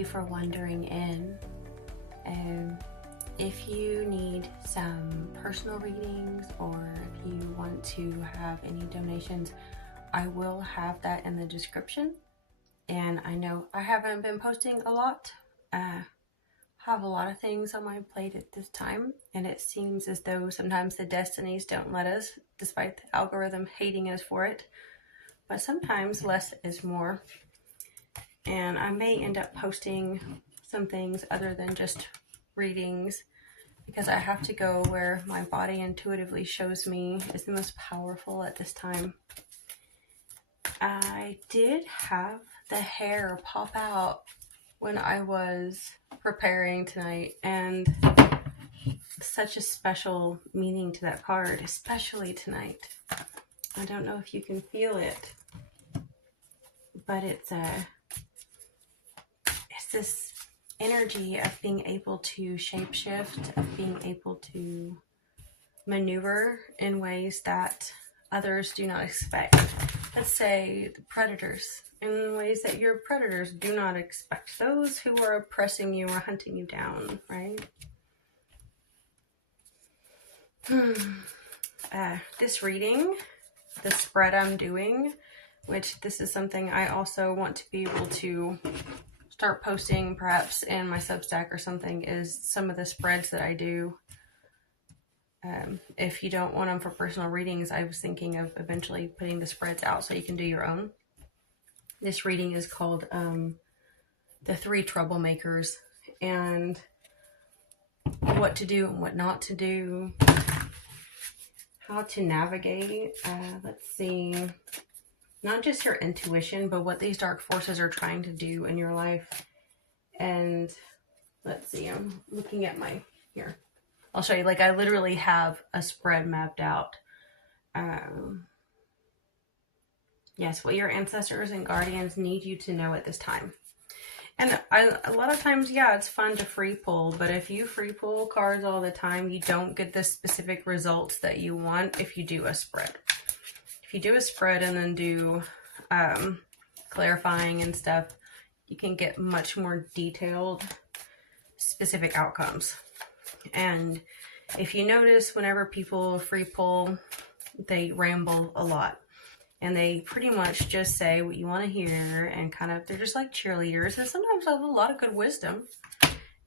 you for wandering in. If you need some personal readings, or if you want to have any donations, I will have that in the description. And I know I haven't been posting a lot. I have a lot of things on my plate at this time, and it seems as though sometimes the destinies don't let us, despite the algorithm hating us for it. But sometimes less is more. And I may end up posting some things other than just readings, because I have to go where my body intuitively shows me is the most powerful at this time. I did have the hair pop out when I was preparing tonight, and such a special meaning to that card, especially tonight. I don't know if you can feel it, but it's this energy of being able to shapeshift, of being able to maneuver in ways that others do not expect. Let's say the predators, in ways that your predators do not expect. Those who are oppressing you or hunting you down, right? This reading, the spread I'm doing, which this is something I also want to be able to start posting perhaps in my Substack or something, is some of the spreads that I do. If you don't want them for personal readings, I was thinking of eventually putting the spreads out so you can do your own. This reading is called The Three Troublemakers, and what to do and what not to do, how to navigate, let's see, not just your intuition, but what these dark forces are trying to do in your life. And let's see, I'm looking at here. I'll show you, like, I literally have a spread mapped out. Yes, what your ancestors and guardians need you to know at this time. And a lot of times, yeah, it's fun to free pull, but if you free pull cards all the time, you don't get the specific results that you want if you do a spread. If you do a spread and then do clarifying and stuff, you can get much more detailed, specific outcomes. And if you notice, whenever people free pull, they ramble a lot. And they pretty much just say what you want to hear, and kind of, they're just like cheerleaders. And sometimes I have a lot of good wisdom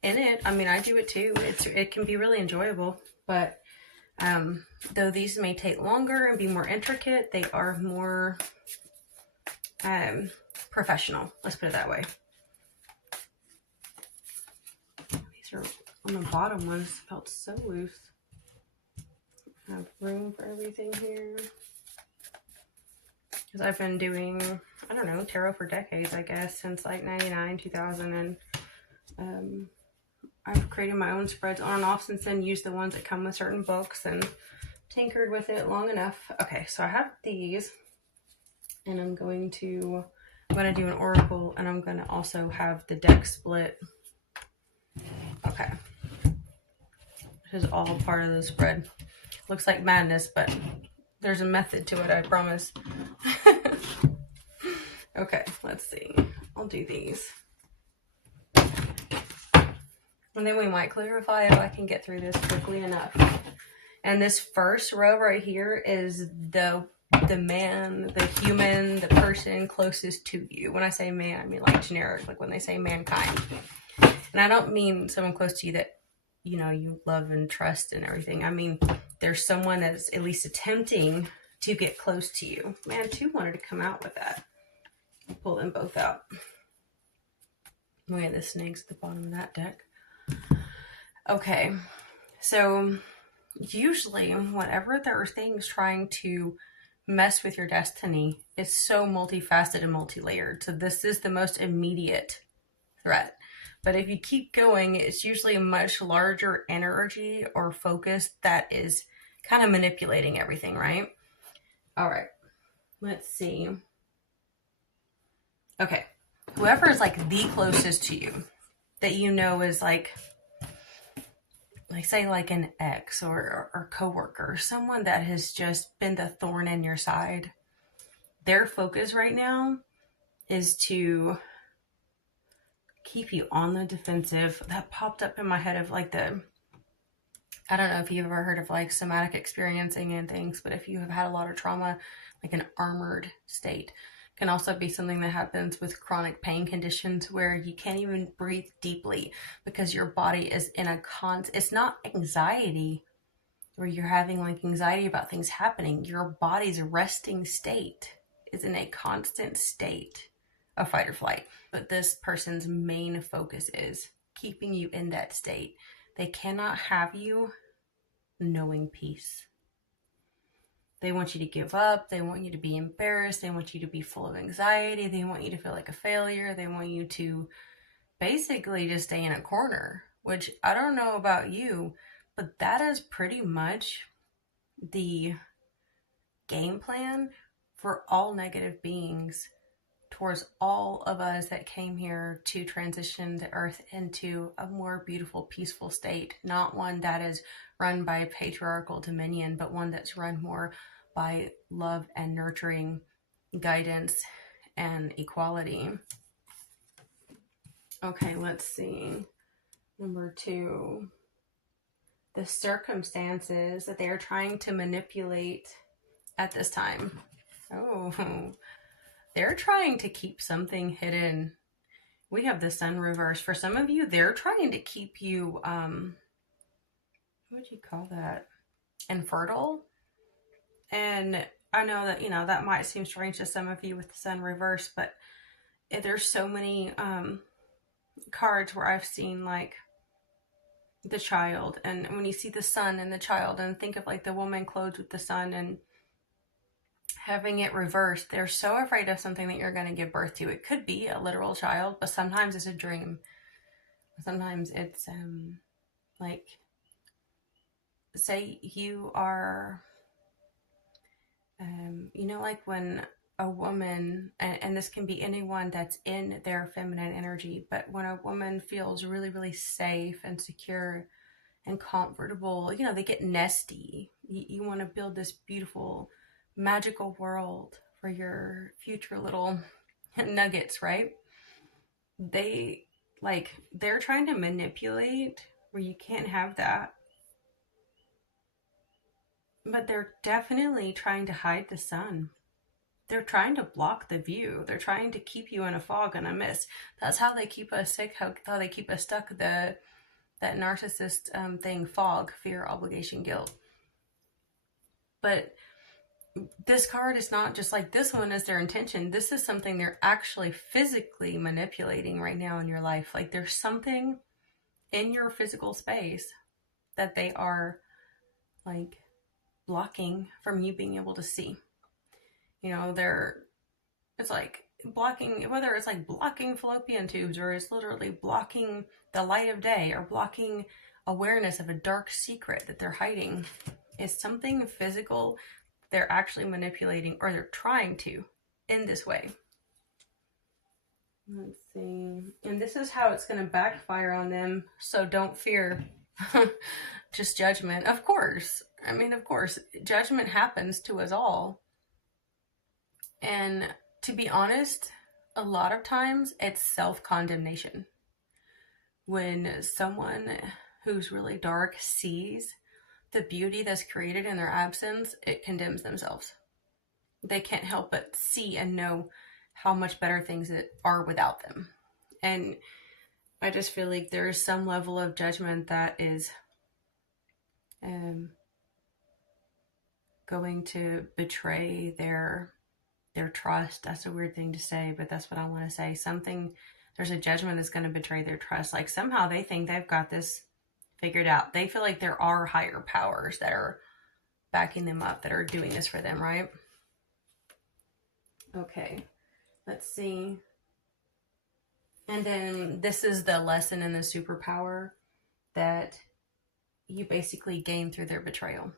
in it. I mean, I do it too. It can be really enjoyable. But though these may take longer and be more intricate, they are more professional. Let's put it that way. These are on the bottom ones. Felt so loose. I have room for everything here. Because I've been doing, I don't know, tarot for decades, I guess, since like 99, 2000. And I've created my own spreads on and off since then, used the ones that come with certain books and tinkered with it long enough. Okay, so I have these, and I'm going to do an oracle, and I'm going to also have the deck split. Okay. This is all part of the spread. Looks like madness, but there's a method to it, I promise. Okay, let's see. I'll do these. And then we might clarify if I can get through this quickly enough. And this first row right here is the man, the human, the person closest to you. When I say man, I mean like generic, like when they say mankind. And I don't mean someone close to you that, you know, you love and trust and everything. I mean, there's someone that's at least attempting to get close to you. Man, two wanted to come out with that. I'll pull them both out. Oh yeah, the snake's at the bottom of that deck. Okay, so usually whenever there are things trying to mess with your destiny, it's so multifaceted and multi-layered. So this is the most immediate threat. But if you keep going, it's usually a much larger energy or focus that is kind of manipulating everything, right? All right, let's see. Okay, whoever is like the closest to you, that you know is like say like an ex or coworker, someone that has just been the thorn in your side, their focus right now is to keep you on the defensive. That popped up in my head of like I don't know if you've ever heard of like somatic experiencing and things, but if you have had a lot of trauma, like an armored state can also be something that happens with chronic pain conditions where you can't even breathe deeply because your body is in a it's not anxiety where you're having like anxiety about things happening. Your body's resting state is in a constant state of fight or flight. But this person's main focus is keeping you in that state. They cannot have you knowing peace. They want you to give up. They want you to be embarrassed. They want you to be full of anxiety. They want you to feel like a failure. They want you to basically just stay in a corner, which I don't know about you, but that is pretty much the game plan for all negative beings towards all of us that came here to transition the earth into a more beautiful, peaceful state. Not one that is run by patriarchal dominion, but one that's run more by love and nurturing guidance and equality. Okay, let's see. Number 2, the circumstances that they are trying to manipulate at this time. Oh, they're trying to keep something hidden. We have the sun reversed. For some of you, they're trying to keep you, what would you call that? Infertile. And I know that, that might seem strange to some of you with the sun reversed, but there's so many cards where I've seen like the child, and when you see the sun and the child, and think of like the woman clothed with the sun and having it reversed, they're so afraid of something that you're going to give birth to. It could be a literal child, but sometimes it's a dream. Sometimes it's like, say you are like when a woman, and this can be anyone that's in their feminine energy, but when a woman feels really, really safe and secure and comfortable, they get nesty. You want to build this beautiful, magical world for your future little nuggets, right? They're trying to manipulate where you can't have that. But they're definitely trying to hide the sun. They're trying to block the view. They're trying to keep you in a fog and a mist. That's how they keep us sick, how they keep us stuck, that narcissist thing, fog, fear, obligation, guilt. But this card is not just like this one is their intention. This is something they're actually physically manipulating right now in your life. Like there's something in your physical space that they are like blocking from you being able to see. It's like blocking, whether it's like blocking fallopian tubes, or it's literally blocking the light of day, or blocking awareness of a dark secret that they're hiding. It's something physical they're actually manipulating, or they're trying to, in this way. Let's see. And this is how it's going to backfire on them. So don't fear just judgment. Of course. Of course, judgment happens to us all. And to be honest, a lot of times it's self-condemnation. When someone who's really dark sees the beauty that's created in their absence, it condemns themselves. They can't help but see and know how much better things are without them. And I just feel like there's some level of judgment that is going to betray their trust. That's a weird thing to say, but that's what I want to say. There's a judgment that's going to betray their trust. Like somehow they think they've got this figured out. They feel like there are higher powers that are backing them up, that are doing this for them, right? Okay, let's see. And then this is the lesson in the superpower that you basically gain through their betrayal.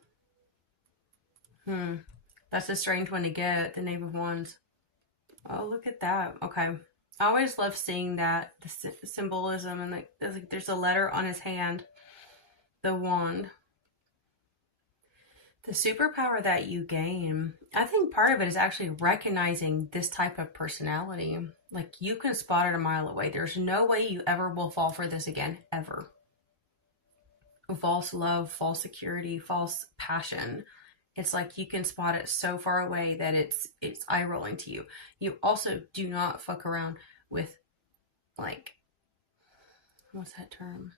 That's a strange one to get, the Knave of Wands. Oh, look at that. Okay. I always love seeing that, the symbolism, and there's a letter on his hand, the wand. The superpower that you gain, I think part of it is actually recognizing this type of personality. Like, you can spot it a mile away. There's no way you ever will fall for this again, ever. False love, false security, false passion. It's like you can spot it so far away that it's eye rolling to you. You also do not fuck around with, like, what's that term?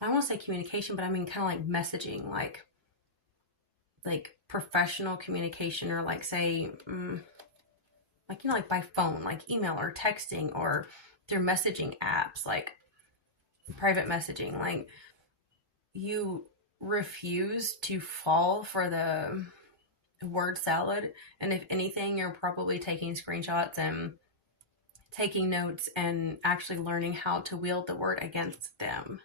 I don't want to say communication, but I mean kind of like messaging, like professional communication, or like, say, like, like by phone, like email or texting, or through messaging apps, like private messaging. Like, you refuse to fall for the word salad. And if anything, you're probably taking screenshots and taking notes and actually learning how to wield the word against them.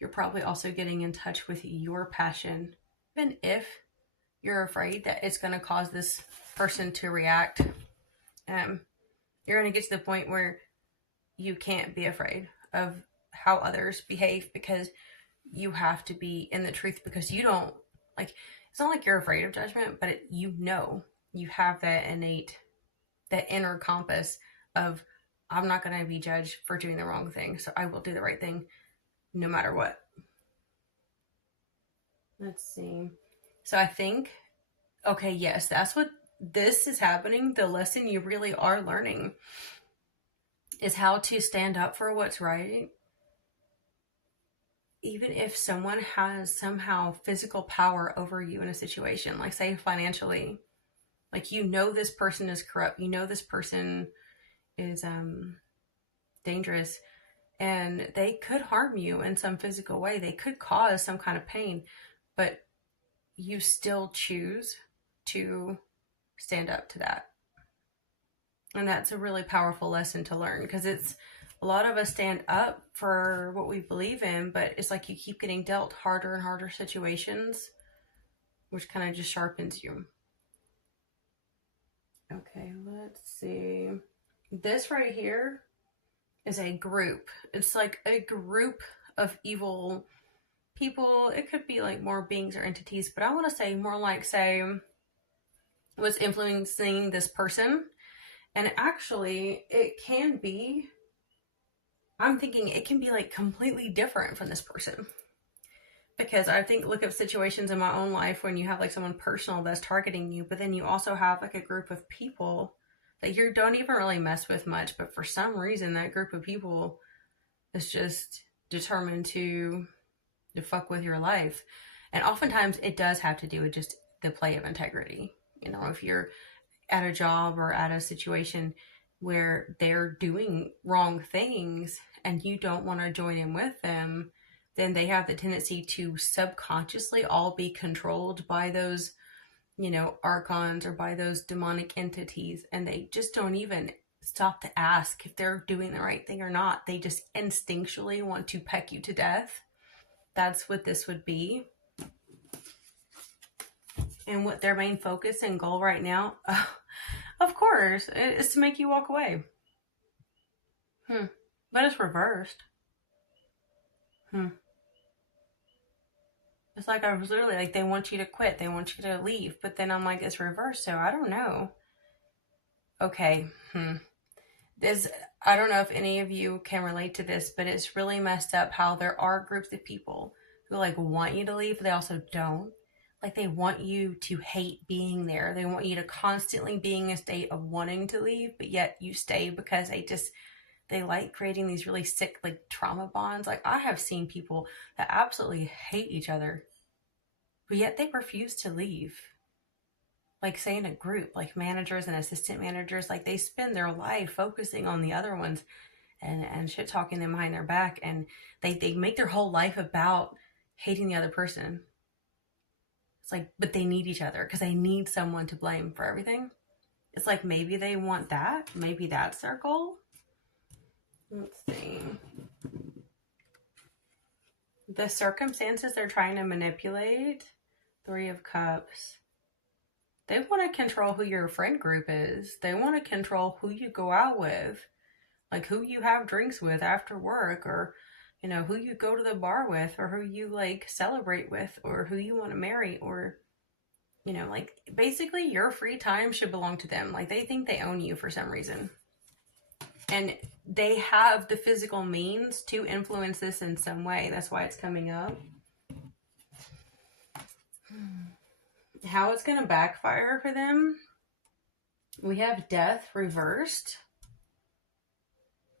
You're probably also getting in touch with your passion, even if you're afraid that it's going to cause this person to react. You're going to get to the point where you can't be afraid of how others behave, because you have to be in the truth, because you don't, like, it's not like you're afraid of judgment, but you have that innate, that inner compass of, I'm not going to be judged for doing the wrong thing, so I will do the right thing no matter what. Let's see. So I think, okay, yes, that's what this is happening. The lesson you really are learning is how to stand up for what's right, even if someone has somehow physical power over you in a situation, like, say, financially. Like, you know this person is corrupt, you know this person is dangerous, and they could harm you in some physical way. They could cause some kind of pain, but you still choose to stand up to that. And that's a really powerful lesson to learn, because it's, a lot of us stand up for what we believe in, but it's like you keep getting dealt harder and harder situations, which kind of just sharpens you. Okay, let's see. This right here is a group. It's like a group of evil people. It could be like more beings or entities, but I want to say more like, say, what's influencing this person. And actually, it can be, I'm thinking it can be like completely different from this person. Because I think, look at situations in my own life when you have like someone personal that's targeting you, but then you also have like a group of people that you don't even really mess with much, but for some reason that group of people is just determined to fuck with your life. And oftentimes it does have to do with just the play of integrity. You know, if you're at a job or at a situation where they're doing wrong things and you don't want to join in with them, then they have the tendency to subconsciously all be controlled by those, you know, archons or by those demonic entities. And they just don't even stop to ask if they're doing the right thing or not. They just instinctually want to peck you to death. That's what this would be. And what their main focus and goal right now, of course, is to make you walk away. But it's reversed. It's like, I was literally like, they want you to quit, they want you to leave, but then I'm like, it's reversed, so I don't know. Okay, this, I don't know if any of you can relate to this, but it's really messed up how there are groups of people who like want you to leave, but they also don't. Like, they want you to hate being there. They want you to constantly be in a state of wanting to leave, but yet you stay because they like creating these really sick, like, trauma bonds. Like, I have seen people that absolutely hate each other, but yet they refuse to leave. Like, say, in a group, like managers and assistant managers, like, they spend their life focusing on the other ones and shit talking them behind their back. And they make their whole life about hating the other person. It's like, but they need each other because they need someone to blame for everything. It's like, maybe they want that. Maybe that's their goal. Let's see. The circumstances they're trying to manipulate. 3 of Cups. They want to control who your friend group is. They want to control who you go out with. Like, who you have drinks with after work, or, you know, who you go to the bar with, or who you, like, celebrate with, or who you want to marry, or, you know, like, basically your free time should belong to them. Like, they think they own you for some reason. And they have the physical means to influence this in some way. That's why it's coming up. How it's going to backfire for them. We have death reversed.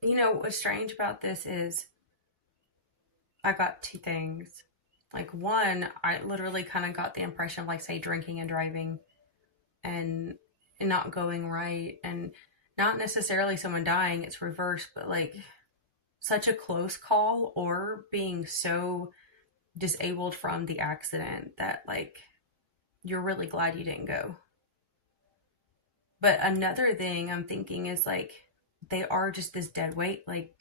You know, what's strange about this is I got two things. Like, one, I literally kind of got the impression of, like, say, drinking and driving and not going right, and not necessarily someone dying, it's reversed, but like such a close call, or being so disabled from the accident that like you're really glad you didn't go. But another thing I'm thinking is like they are just this dead weight, like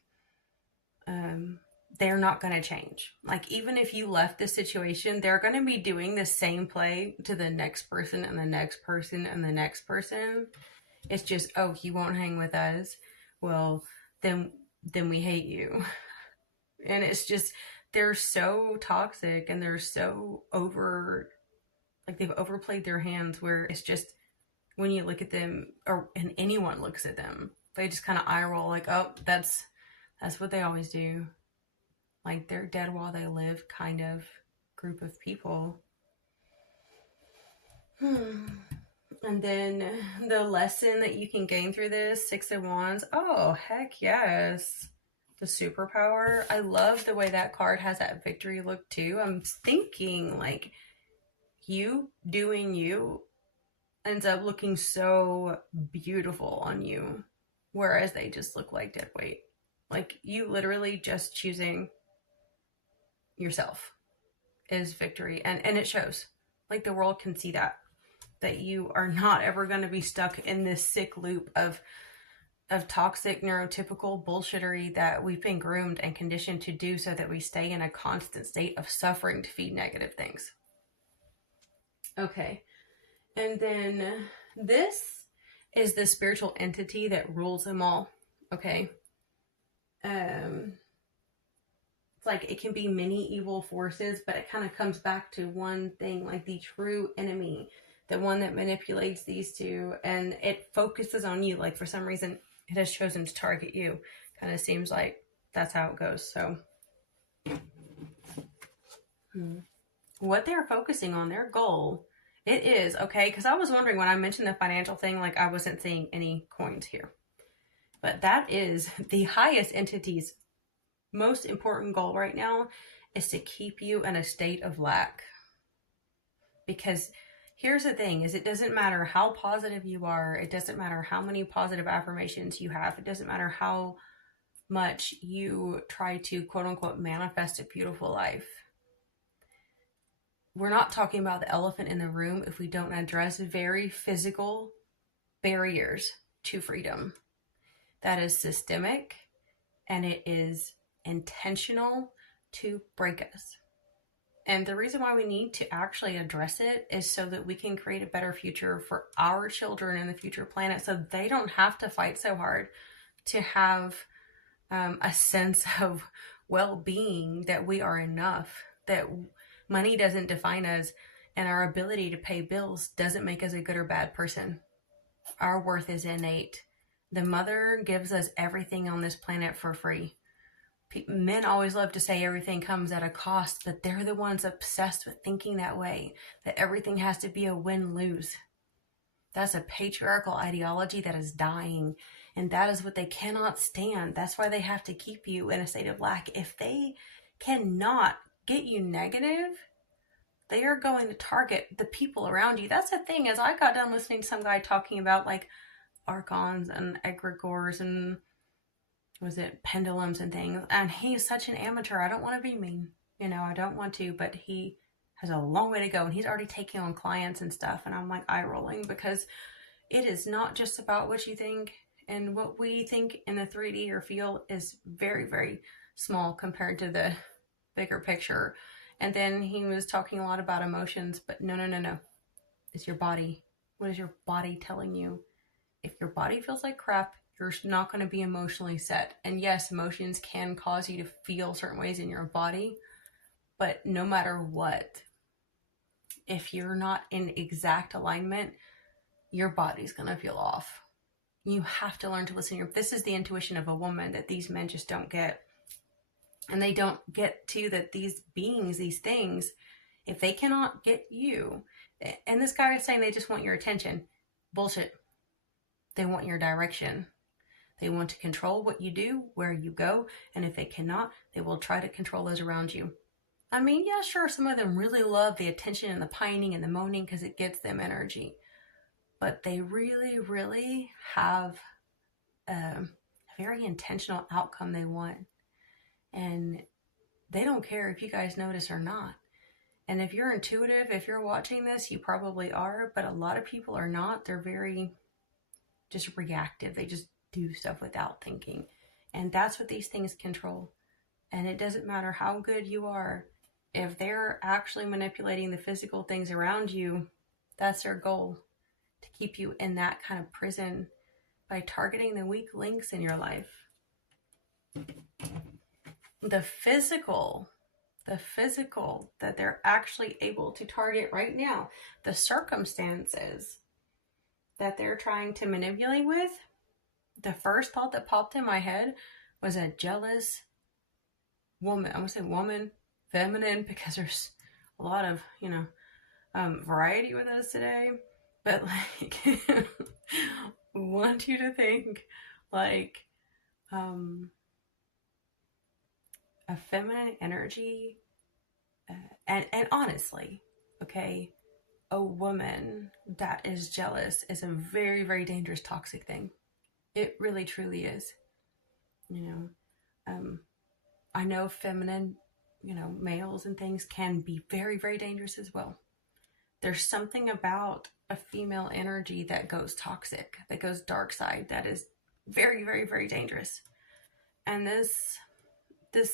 they're not going to change. Like, even if you left this situation, they're going to be doing the same play to the next person and the next person and the next person. It's just, oh, you won't hang with us. Well, then we hate you. And it's just, they're so toxic and they're so like they've overplayed their hands, where it's just, when you look at them, and anyone looks at them, they just kind of eye roll like, oh, that's what they always do. Like, they're dead while they live kind of group of people. And then the lesson that you can gain through this, 6 of Wands. Oh, heck yes. The superpower. I love the way that card has that victory look too. I'm thinking like you doing you ends up looking so beautiful on you, whereas they just look like dead weight. Like, you literally just choosing yourself is victory, and it shows. Like, the world can see that you are not ever going to be stuck in this sick loop of toxic neurotypical bullshittery that we've been groomed and conditioned to do, so that we stay in a constant state of suffering to feed negative things. Okay. And then this is the spiritual entity that rules them all. Okay. It's like it can be many evil forces, but it kind of comes back to one thing, like the true enemy, the one that manipulates these two, and it focuses on you. Like, for some reason, it has chosen to target you. Kind of seems like that's how it goes. So what they're focusing on, their goal, it is, okay, because I was wondering when I mentioned the financial thing, like I wasn't seeing any coins here. But that is the highest entity's most important goal right now, is to keep you in a state of lack. Because here's the thing, is it doesn't matter how positive you are. It doesn't matter how many positive affirmations you have. It doesn't matter how much you try to, quote unquote, manifest a beautiful life. We're not talking about the elephant in the room if we don't address very physical barriers to freedom. That is systemic, and it is intentional to break us. And the reason why we need to actually address it is so that we can create a better future for our children and the future planet, so they don't have to fight so hard to have a sense of well-being, that we are enough, that money doesn't define us, and our ability to pay bills doesn't make us a good or bad person. Our worth is innate. The mother gives us everything on this planet for free. Men always love to say everything comes at a cost, but they're the ones obsessed with thinking that way, that everything has to be a win-lose. That's a patriarchal ideology that is dying, and that is what they cannot stand. That's why they have to keep you in a state of lack. If they cannot get you negative, they are going to target the people around you. That's the thing, as I got done listening to some guy talking about like archons and egregores and pendulums and things, and he's such an amateur. I don't want to be mean, I don't want to, but he has a long way to go, and he's already taking on clients and stuff, and I'm like eye rolling, because it is not just about what you think, and what we think in the 3D or feel is very, very small compared to the bigger picture. And then he was talking a lot about emotions, but no. It's your body. What is your body telling you? If your body feels like crap, you're not going to be emotionally set. And yes, emotions can cause you to feel certain ways in your body, but no matter what, if you're not in exact alignment, your body's going to feel off. You have to learn to listen. This is the intuition of a woman that these men just don't get. And they don't get to that these beings, these things, if they cannot get you, and this guy is saying they just want your attention. Bullshit. They want your direction. They want to control what you do, where you go, and if they cannot, they will try to control those around you. I mean, yeah, sure, some of them really love the attention and the pining and the moaning because it gets them energy. But they really, really have a very intentional outcome they want. And they don't care if you guys notice or not. And if you're intuitive, if you're watching this, you probably are, but a lot of people are not. They're very just reactive. They just do stuff without thinking. And that's what these things control. And it doesn't matter how good you are. If they're actually manipulating the physical things around you, that's their goal. To keep you in that kind of prison by targeting the weak links in your life. The physical that they're actually able to target right now, the circumstances that they're trying to manipulate with, the first thought that popped in my head was a jealous woman. I'm gonna say woman, feminine, because there's a lot of, variety with us today. But like, want you to think like, a feminine energy, and honestly, okay, a woman that is jealous is a very, very dangerous, toxic thing. It really, truly is. I know feminine, males and things can be very, very dangerous as well. There's something about a female energy that goes toxic, that goes dark side, that is very, very, very dangerous. And this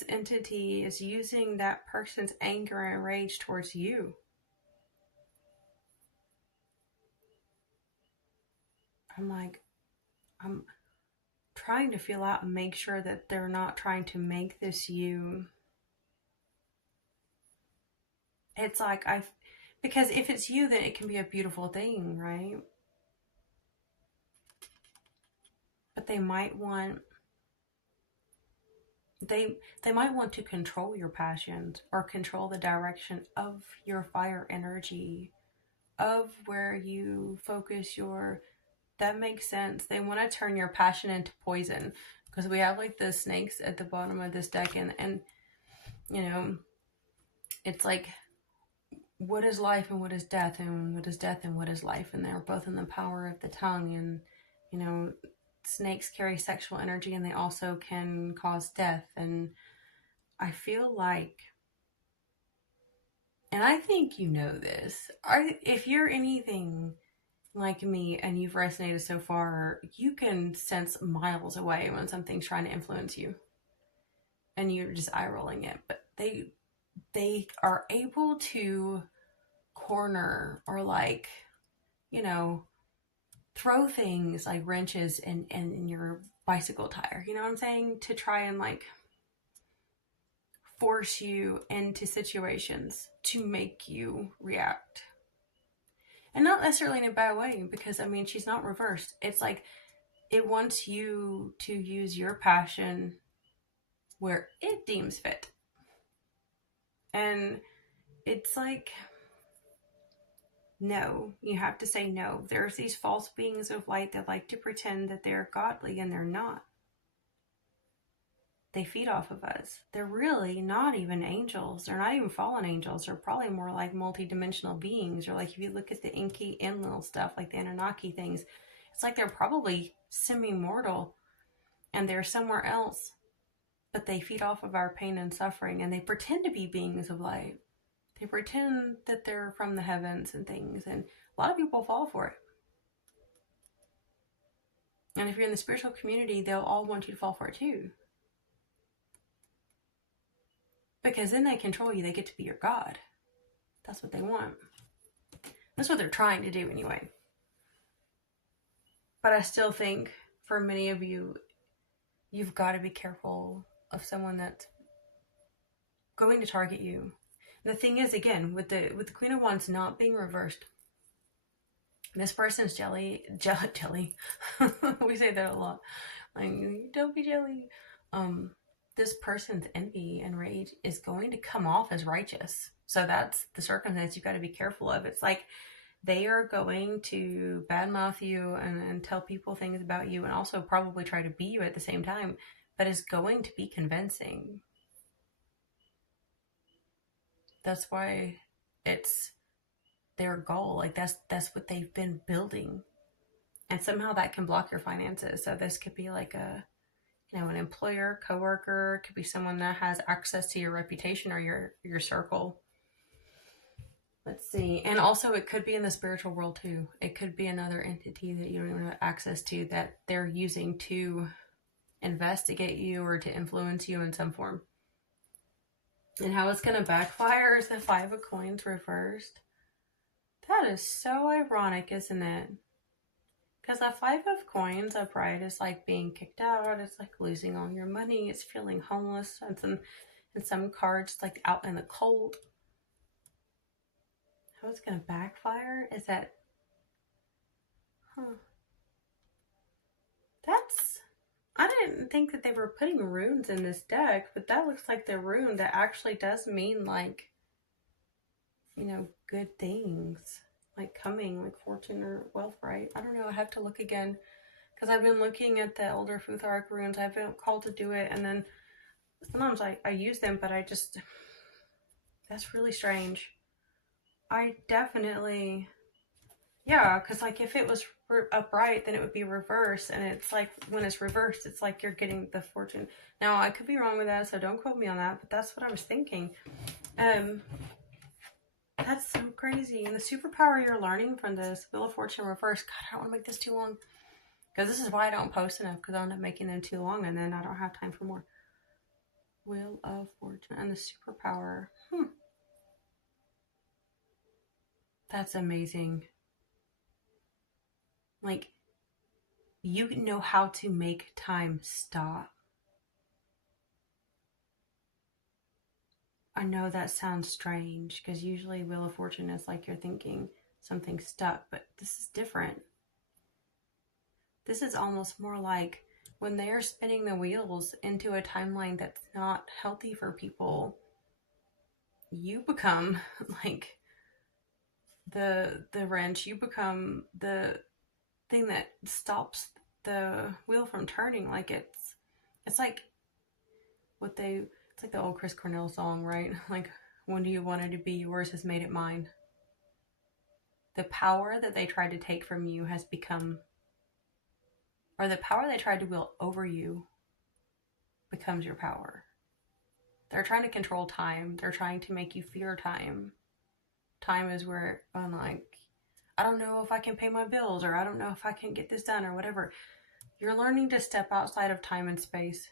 entity is using that person's anger and rage towards you. I'm trying to feel out and make sure that they're not trying to make this you. It's like because if it's you, then it can be a beautiful thing, right? But they might want to control your passions or control the direction of your fire energy, of where you focus that makes sense. They want to turn your passion into poison, because we have like the snakes at the bottom of this deck, and it's like, what is life and what is death, and what is death and what is life, and they're both in the power of the tongue. And snakes carry sexual energy, and they also can cause death. And I feel like, and I think this, if you're anything like me and you've resonated so far, you can sense miles away when something's trying to influence you and you're just eye rolling it. But they are able to corner or throw things like wrenches in your bicycle tire, you know what I'm saying, to try and force you into situations to make you react. And not necessarily in a bad way, because she's not reversed. It's like it wants you to use your passion where it deems fit. And it's like, no, you have to say no. There's these false beings of light that like to pretend that they're godly, and they're not. They feed off of us. They're really not even angels. They're not even fallen angels. They're probably more like multi-dimensional beings. Or like if you look at the Inky Enlil stuff, like the Anunnaki things, it's like they're probably semi-mortal and they're somewhere else. But they feed off of our pain and suffering, and they pretend to be beings of light. They pretend that they're from the heavens and things, and a lot of people fall for it. And if you're in the spiritual community, they'll all want you to fall for it too. Because then they control you. They get to be your God. That's what they want. That's what they're trying to do anyway. But I still think for many of you, you've got to be careful of someone that's going to target you. And the thing is, again, with the Queen of Wands not being reversed, This person's jelly. We say that a lot. Like, don't be jelly. This person's envy and rage is going to come off as righteous. So that's the circumstance you've got to be careful of. It's like they are going to badmouth you and tell people things about you and also probably try to be you at the same time, but it's going to be convincing. That's why it's their goal. Like that's what they've been building. And somehow that can block your finances. So this could be like an employer, coworker, could be someone that has access to your reputation or your circle. Let's see. And also it could be in the spiritual world too. It could be another entity that you don't even have access to that they're using to investigate you or to influence you in some form. And how it's going to backfire is the 5 of coins reversed. That is so ironic, isn't it? Because the 5 of coins upright is like being kicked out. It's like losing all your money. It's feeling homeless. And some cards like out in the cold. How it's going to backfire is that, I didn't think that they were putting runes in this deck, but that looks like the rune that actually does mean like, good things. Like coming, like fortune or wealth, right? I don't know. I have to look again because I've been looking at the Elder Futhark runes. I've been called to do it, and then sometimes I use them, but that's really strange. I definitely, yeah, because like if it was upright, then it would be reversed, and it's like when it's reversed, it's like you're getting the fortune. Now I could be wrong with that, so don't quote me on that, but that's what I was thinking. That's so crazy. And the superpower you're learning from this, Wheel of Fortune reverse. God, I don't want to make this too long. Because this is why I don't post enough. Because I end up making them too long. And then I don't have time for more. Wheel of Fortune. And the superpower. That's amazing. Like, you know how to make time stop. I know that sounds strange. Because usually Wheel of Fortune is like you're thinking something stuck. But this is different. This is almost more like when they're spinning the wheels into a timeline that's not healthy for people, you become like the wrench. You become the thing that stops the wheel from turning. Like it's like it's like the old Chris Cornell song, right? Like, when do you want it to be yours has made it mine. The power that they tried to take from you has become, or the power they tried to wield over you becomes your power. They're trying to control time. They're trying to make you fear time. Time is where I'm like, I don't know if I can pay my bills, or I don't know if I can get this done, or whatever. You're learning to step outside of time and space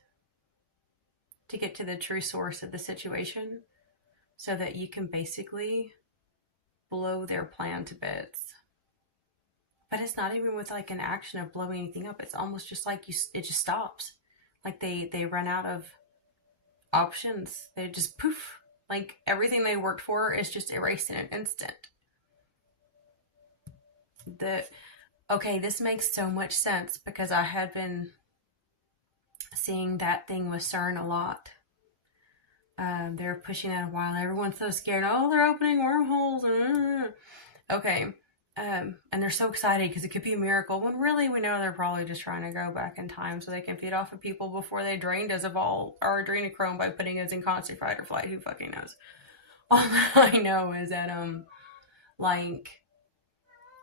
to get to the true source of the situation so that you can basically blow their plan to bits. But it's not even with like an action of blowing anything up. It's almost just like it just stops. Like they run out of options. They just poof. Like everything they worked for is just erased in an instant. Okay, this makes so much sense because I had been seeing that thing with CERN a lot. They're pushing that a while. Everyone's so scared. Oh, they're opening wormholes. Okay. And they're so excited because it could be a miracle, when really we know they're probably just trying to go back in time so they can feed off of people before they drained us of all our adrenochrome by putting us in constant fight or flight. Who fucking knows? All I know is that like,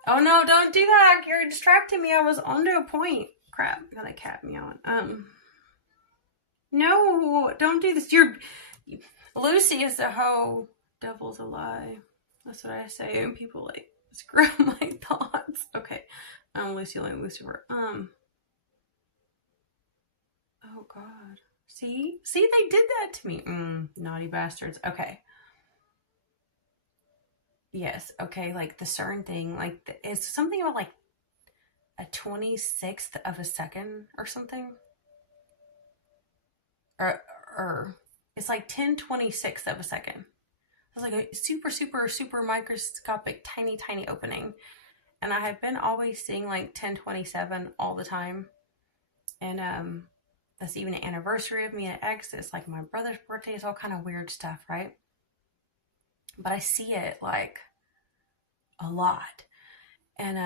oh no, don't do that, you're distracting me. I was onto a point. Crap, got a cat meowing. No, don't do this. Lucy is the hoe, devil's a lie. That's what I say, and people like screw up my thoughts. Okay, Lucy like Lucifer. Oh God. See, they did that to me. Naughty bastards. Okay. Yes. Okay. Like the CERN thing. Like it's something about like a 26th of a second or something. Or it's like 10/26 of a second. It's like a super, super, super microscopic, tiny, tiny opening. And I had been always seeing like 1027 all the time. And that's even an anniversary of me and an ex. It's like my brother's birthday. It's all kind of weird stuff, right? But I see it like a lot. And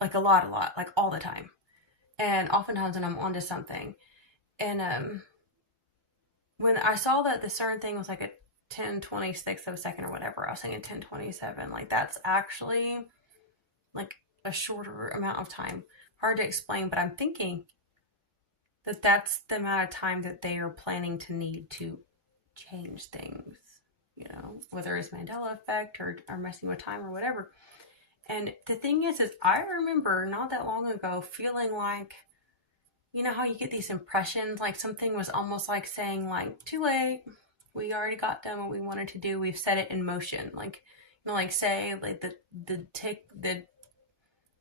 like a lot, like all the time. And oftentimes when I'm onto something. And when I saw that the certain thing was like a 10/26 of a second or whatever, I was thinking 1027. Like that's actually like a shorter amount of time. Hard to explain, but I'm thinking that that's the amount of time that they are planning to need to change things, you know, whether it's Mandela effect or messing with time or whatever. And the thing is I remember not that long ago feeling like, you know how you get these impressions, like something was almost like saying like, too late, we already got done what we wanted to do, we've set it in motion. Like, you know, like say like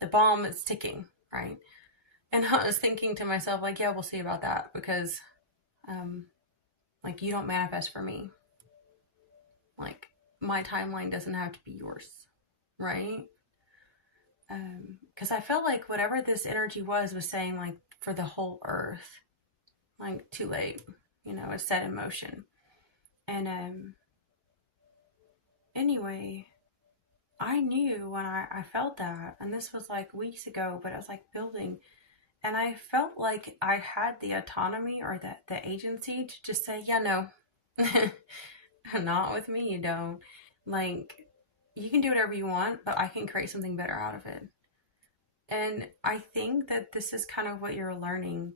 the bomb is ticking, right? And I was thinking to myself, like, yeah, we'll see about that, because like, you don't manifest for me. Like, my timeline doesn't have to be yours, right? Because I felt like whatever this energy was saying, like, for the whole earth, like, too late, you know, it's set in motion. And anyway, I knew when I felt that, and this was like weeks ago, but I was like building, and I felt like I had the autonomy or the agency to just say, yeah, no, not with me, you don't. Like, you can do whatever you want, but I can create something better out of it. And I think that this is kind of what you're learning,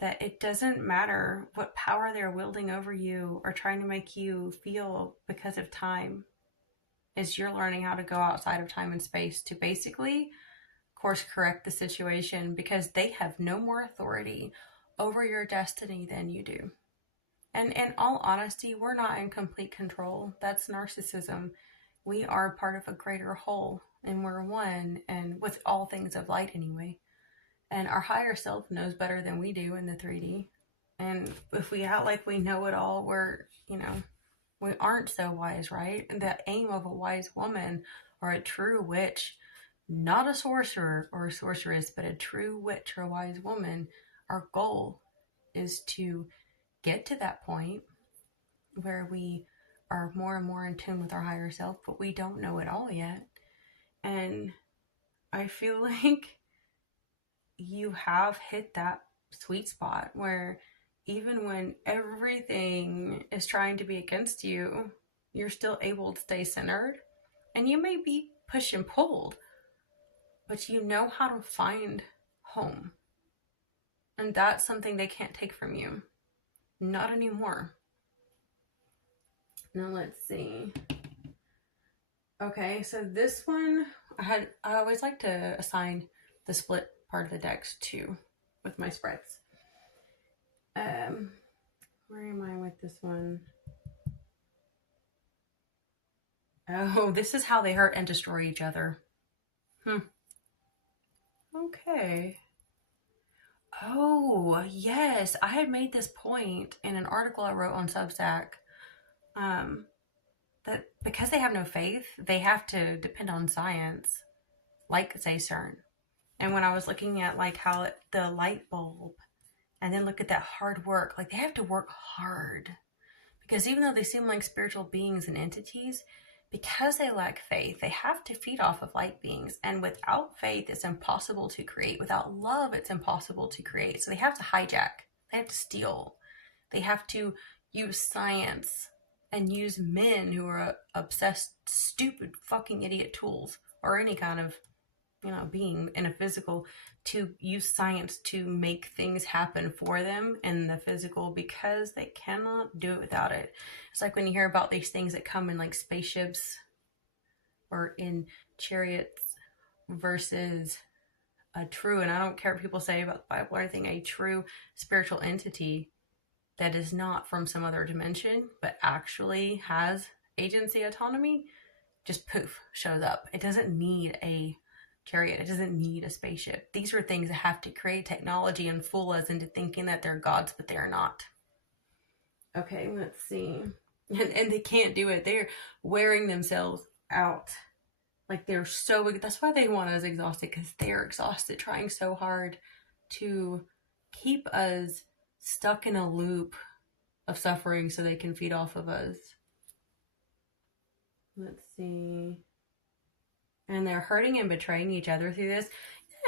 that it doesn't matter what power they're wielding over you or trying to make you feel because of time. Is you're learning how to go outside of time and space to basically course correct the situation, because they have no more authority over your destiny than you do. And in all honesty, we're not in complete control. That's narcissism. We are part of a greater whole, and we're one, and with all things of light anyway. And our higher self knows better than we do in the 3D. And if we act like we know it all, we're, you know, we aren't so wise, right? And the aim of a wise woman or a true witch, not a sorcerer or a sorceress, but a true witch or a wise woman, our goal is to get to that point where we are more and more in tune with our higher self, but we don't know it all yet. And I feel like you have hit that sweet spot where even when everything is trying to be against you, you're still able to stay centered. And you may be pushed and pulled, but you know how to find home. And that's something they can't take from you. Not anymore. Now let's see. Okay, so this one, I always like to assign the split part of the decks too with my spreads. Where am I with this one? Oh, this is how they hurt and destroy each other. Okay. Oh, yes. I had made this point in an article I wrote on Substack, that because they have no faith, they have to depend on science, like, say, CERN. And when I was looking at, like, how the light bulb, and then look at that hard work, like, they have to work hard. Because even though they seem like spiritual beings and entities, because they lack faith, they have to feed off of light beings. And without faith, it's impossible to create. Without love, it's impossible to create. So they have to hijack. They have to steal. They have to use science and use men who are obsessed, stupid, fucking idiot tools, or any kind of, you know, being in a physical, to use science to make things happen for them in the physical, because they cannot do it without it. It's like when you hear about these things that come in like spaceships or in chariots versus a true, and I don't care what people say about the Bible or anything, a true spiritual entity that is not from some other dimension but actually has agency, autonomy, just poof, shows up. It doesn't need a chariot. It doesn't need a spaceship. These are things that have to create technology and fool us into thinking that they're gods, but they are not. Okay, let's see. And they can't do it. They're wearing themselves out Like they're so, that's why they want us exhausted, because they're exhausted trying so hard to keep us stuck in a loop of suffering so they can feed off of us. Let's see. And they're hurting and betraying each other through this.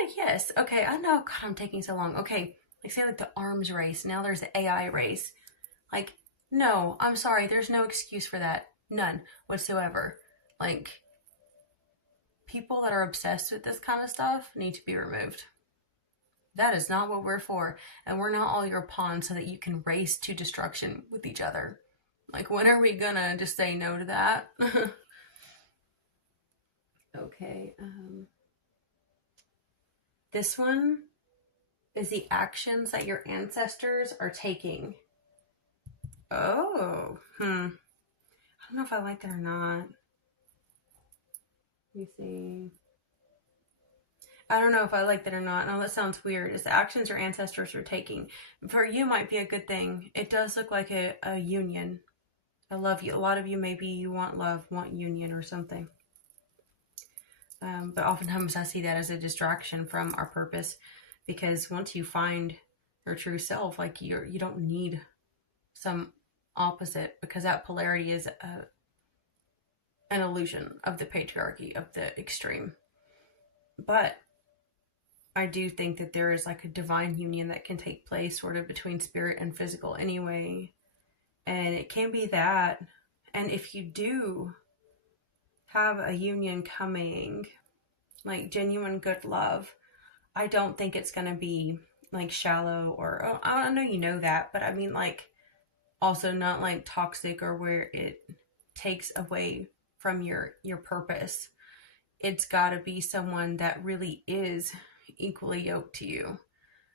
Yeah, yes. Okay, I know. God, I'm taking so long. Okay, like say like the arms race. Now there's the AI race. Like, no, I'm sorry. There's no excuse for that. None whatsoever. Like, people that are obsessed with this kind of stuff need to be removed. That is not what we're for. And we're not all your pawns so that you can race to destruction with each other. Like, when are we gonna just say no to that? Okay. This one is the actions that your ancestors are taking. Oh. I don't know if I like that or not. Let me see. I don't know if I like that or not. No, that sounds weird. It's the actions your ancestors are taking. For you, might be a good thing. It does look like a union. I love you. A lot of you, maybe you want love, want union or something. But oftentimes I see that as a distraction from our purpose, because once you find your true self, like you don't need some opposite, because that polarity is an illusion of the patriarchy, of the extreme. But I do think that there is like a divine union that can take place sort of between spirit and physical anyway. And it can be that. And if you do have a union coming, like genuine good love, I don't think it's going to be like shallow or, oh, I know you know that, but I mean like also not like toxic or where it takes away from your purpose. It's got to be someone that really is equally yoked to you.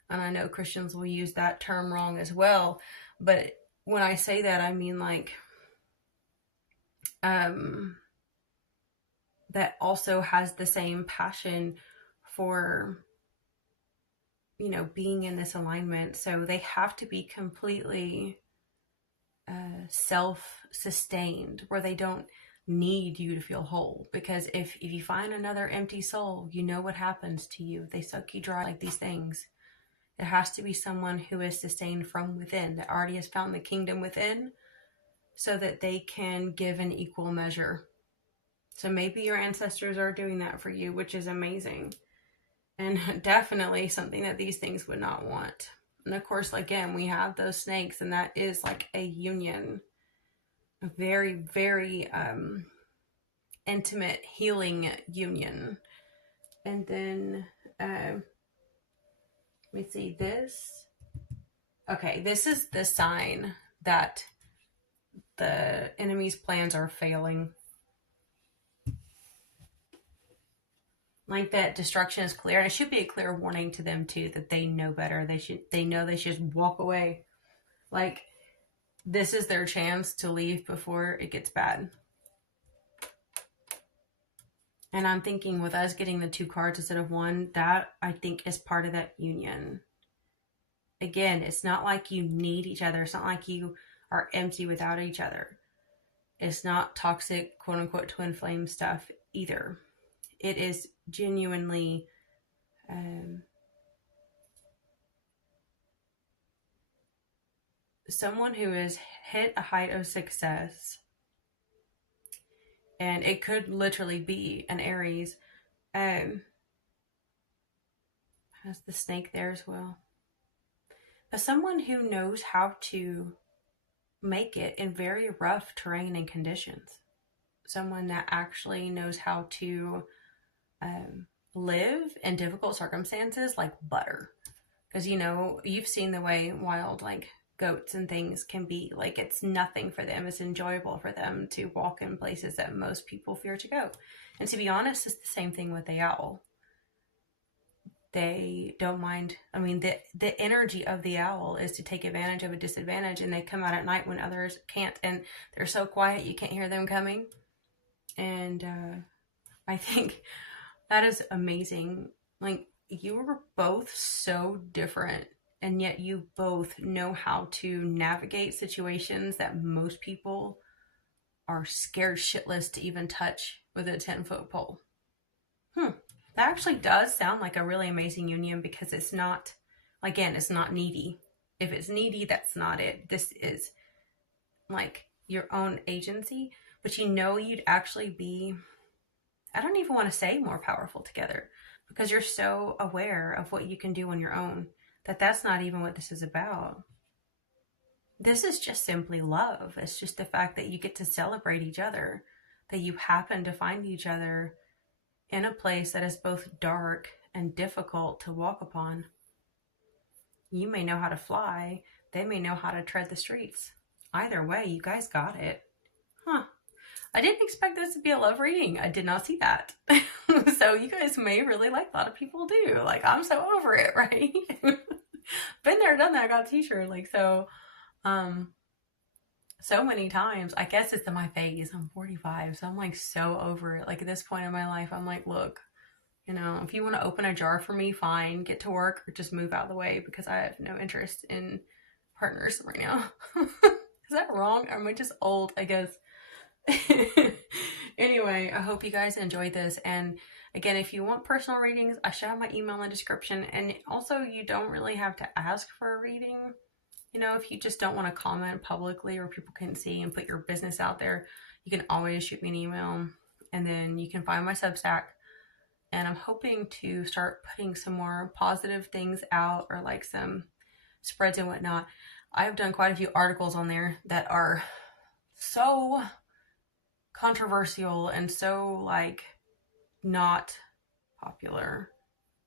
And I know Christians will use that term wrong as well, but when I say that, I mean like that also has the same passion for, you know, being in this alignment. So they have to be completely self-sustained, where they don't need you to feel whole. Because if you find another empty soul, you know what happens to you. They suck you dry like these things. It has to be someone who is sustained from within, that already has found the kingdom within, so that they can give an equal measure. So maybe your ancestors are doing that for you, which is amazing. And definitely something that these things would not want. And of course, again, we have those snakes, and that is like a union. A very, very intimate healing union. And then, let me see this. Okay, this is the sign that the enemy's plans are failing. Like that destruction is clear, and it should be a clear warning to them too, that they know better. They know they should just walk away. Like, this is their chance to leave before it gets bad. And I'm thinking with us getting the 2 cards instead of 1, that I think is part of that union. Again, it's not like you need each other. It's not like you are empty without each other. It's not toxic, quote unquote, twin flame stuff either. It is genuinely someone who has hit a height of success, and it could literally be an Aries. Has the snake there as well. But someone who knows how to make it in very rough terrain and conditions. Someone that actually knows how to live in difficult circumstances like butter. Because, you know, you've seen the way wild, like, goats and things can be. Like, it's nothing for them. It's enjoyable for them to walk in places that most people fear to go. And to be honest, it's the same thing with the owl. They don't mind. I mean, the energy of the owl is to take advantage of a disadvantage, and they come out at night when others can't. And they're so quiet, you can't hear them coming. And I think that is amazing. Like, you were both so different, and yet you both know how to navigate situations that most people are scared shitless to even touch with a 10-foot pole. That actually does sound like a really amazing union, because it's not, again, it's not needy. If it's needy, that's not it. This is like your own agency, but you know, you'd actually be, I don't even want to say more powerful together, because you're so aware of what you can do on your own, that that's not even what this is about. This is just simply love. It's just the fact that you get to celebrate each other, that you happen to find each other in a place that is both dark and difficult to walk upon. You may know how to fly, they may know how to tread the streets. Either way, you guys got it. Huh. I didn't expect this to be a love reading. I did not see that. So you guys may really like, a lot of people do. Like, I'm so over it, right? Been there, done that. I got a t-shirt. Like, so many times. I guess it's in my phase. I'm 45, so I'm like so over it. Like, at this point in my life, I'm like, look, you know, if you want to open a jar for me, fine, get to work, or just move out of the way, because I have no interest in partners right now. Is that wrong? Or am I just old, I guess? Anyway, I hope you guys enjoyed this. And again, if you want personal readings, I should have my email in the description. And also, you don't really have to ask for a reading. You know, if you just don't want to comment publicly or people can see and put your business out there, you can always shoot me an email. And then you can find my Substack. And I'm hoping to start putting some more positive things out, or like some spreads and whatnot. I've done quite a few articles on there that are so controversial and so like not popular,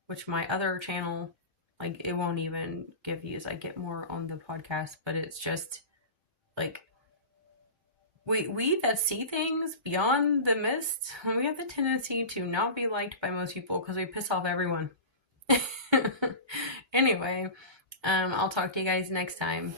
which my other channel, like, it won't even give views. I get more on the podcast, but it's just like, we that see things beyond the mist, we have the tendency to not be liked by most people because we piss off everyone. Anyway, I'll talk to you guys next time.